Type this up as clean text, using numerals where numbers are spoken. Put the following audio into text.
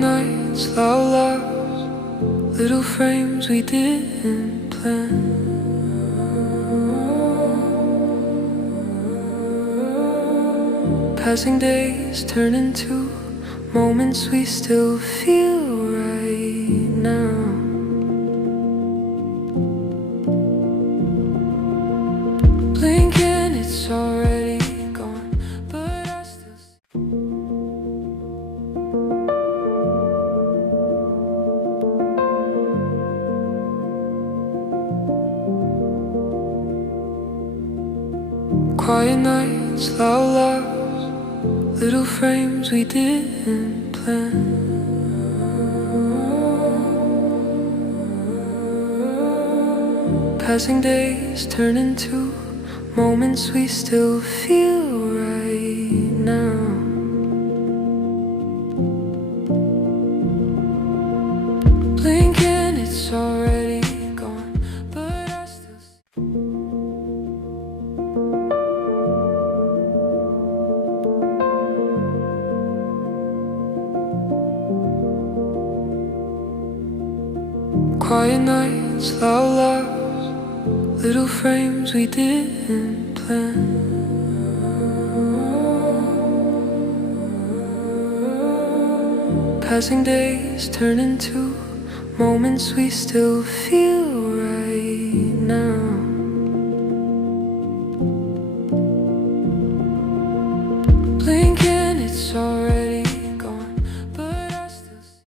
nights, loud laughs, little frames we didn't plan. Passing days turn into moments we still feel right now. Blinking, it's already gone, but I still quiet nights, loud laughs, little frames we didn't plan. Passing days turn into moments we still feel right now. Blinking, it's already gone, but I still quiet nights, loud laughs, little frames we didn't plan. Passing days turn into moments we still feel